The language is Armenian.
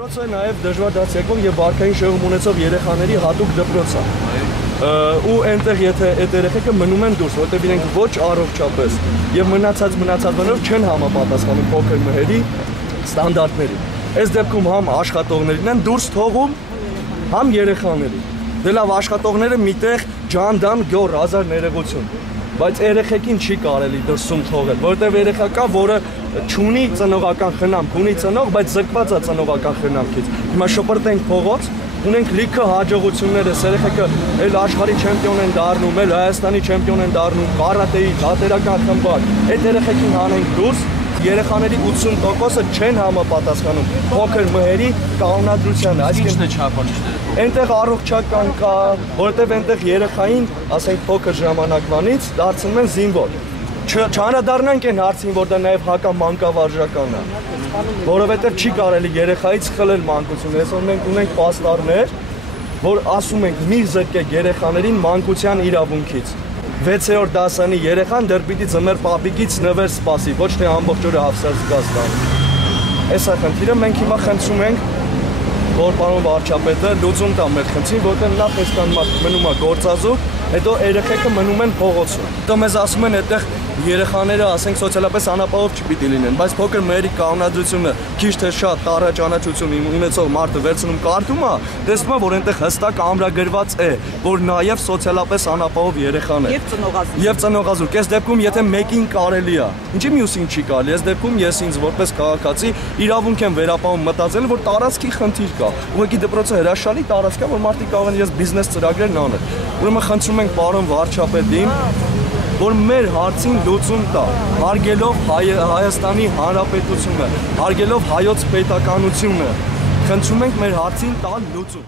Դպրոցը նաև դժվար դասյակով եւ վարքային շեղում ունեցող երեխաների հատուկ դպրոց է։ Ու այնտեղ եթե այդ երեխեքը մնում են դուրս, որտեղ իրենք ոչ առողջապես եւ մնացած բանով չեն համապատասխանում փոքր մհերի ստանդարտներին։ Այս դեպքում համ աշխատողներին են դուրս թողում, համ երեխաներին։ Դե լավ, աշխատողները միտեղ ջանդան գոր հազար ներողություն, բայց երեխեքին չի կարելի դրսում թողել, որտեղ երեխա կա, որը չունի ծնողական խնամք, ունի ծնող, բայց զրկված է ծնողական խնամքից։ Հիմա շպրտենք փողոց, ունենք լիքը հաջողություններ, երեխեքը այլ աշխարհի չեմպիոն են դառնում, այլ Հայաստանի չեմպիոն են դառնում, կարատեի, թատերական խմբար։ Այդ երեխեքին հանենք դուրս, երեխաների 80%-ը չեն համապատասխանում փոքր մհերի կանոնադրությանը, այսինքն այնտեղ առողջական կա, որովհետև այնտեղ երեխային, ասենք փոքր ժամանակվանից դարձնում են զինվոր։ Չանդրադառնանք այն հարցին, որ դա նաև հակամանկավարժական է, որովհետև չի կարելի երեխայից խլել մանկությունը։ Այսօր մենք ունենք պաստառներ, որ ասում ենք մի զրկեք երեխաներին մանկության իրավունքից։ 6-րդ դասանի երեխան դեռ պիտի ձմեռ պապիկից նվեր սպասի, ոչ թե ամբողջ օրը հավսարզգազ տանի։ Այս է խնդիրը, մենք հիմա խնդրում ենք, որ պարոն վարչապետը լուծում տա մեր խնդրին, որտեղ նախ այսքան մարդ մնում է գործազուրկ, հետո երեխեքը մնում են փողոցում։ Հետո մեզ ասում են այդտեղ երեխաները, ասենք, սոցիալապես անապահով չպիտի լինեն, բայց փոքր մերի կանոնադրությունը քիչ թե շատ տարաճանաչություն ունեցող մարդը վերցնում կարդում է, տեսնում է, որ այնտեղ հստակ ամրագրված է, որ նաև սոցիալապես անապահով երեխան է։ Եվ ծնողազուրկ։ Այս դեպքում եթե մեկին կարելի է, ինչի մյուսին չի կարելի, այս դեպքում ես ինձ որպես քաղաքացի իրավունք եմ վերապահում մտածել, որ տարածքի խնդիր կա։ Ուղղակի դպրոցը հրաշալի տարածք է, որ մարդիկ կարող են իրենց բիզնես ծրագրերն անել։ Ուրեմն խնդրում ենք պարոն վարչապետին, որ մեր հարցին լուծում տա, հարգելով Հայաստանի Հանրապետությունը, հարգելով հայոց պետականությունը, խնդրում ենք մեր հարցին տալ լուծում։